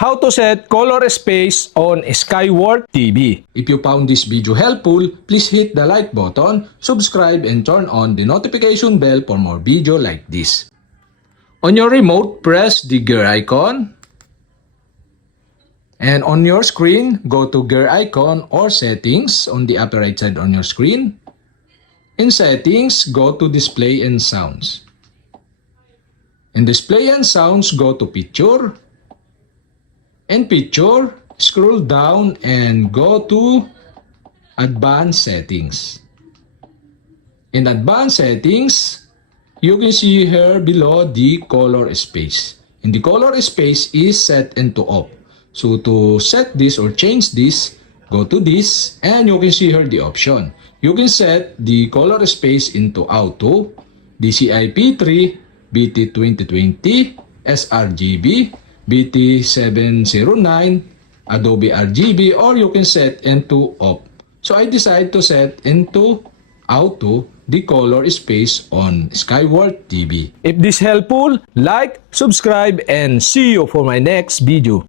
how to set color space on SKYWORTH TV. If you found this video helpful, please hit the like button, subscribe, and turn on the notification bell for more video like this. On your remote, press the gear icon. And on your screen, go to gear icon or settings on the upper right side on your screen. In settings, go to display and sounds. In display and sounds, go to picture. In picture, scroll down and go to advanced settings. In advanced settings, you can see here below the color space. And the color space is set into off. So to set this or change this, go to this and you can see here the option. You can set the color space into auto, DCI-P3, BT2020, sRGB, BT709, Adobe RGB, or you can set into off. So I decide to set into auto the color space on SKYWORTH TV. If this helpful, like, subscribe, and see you for my next video.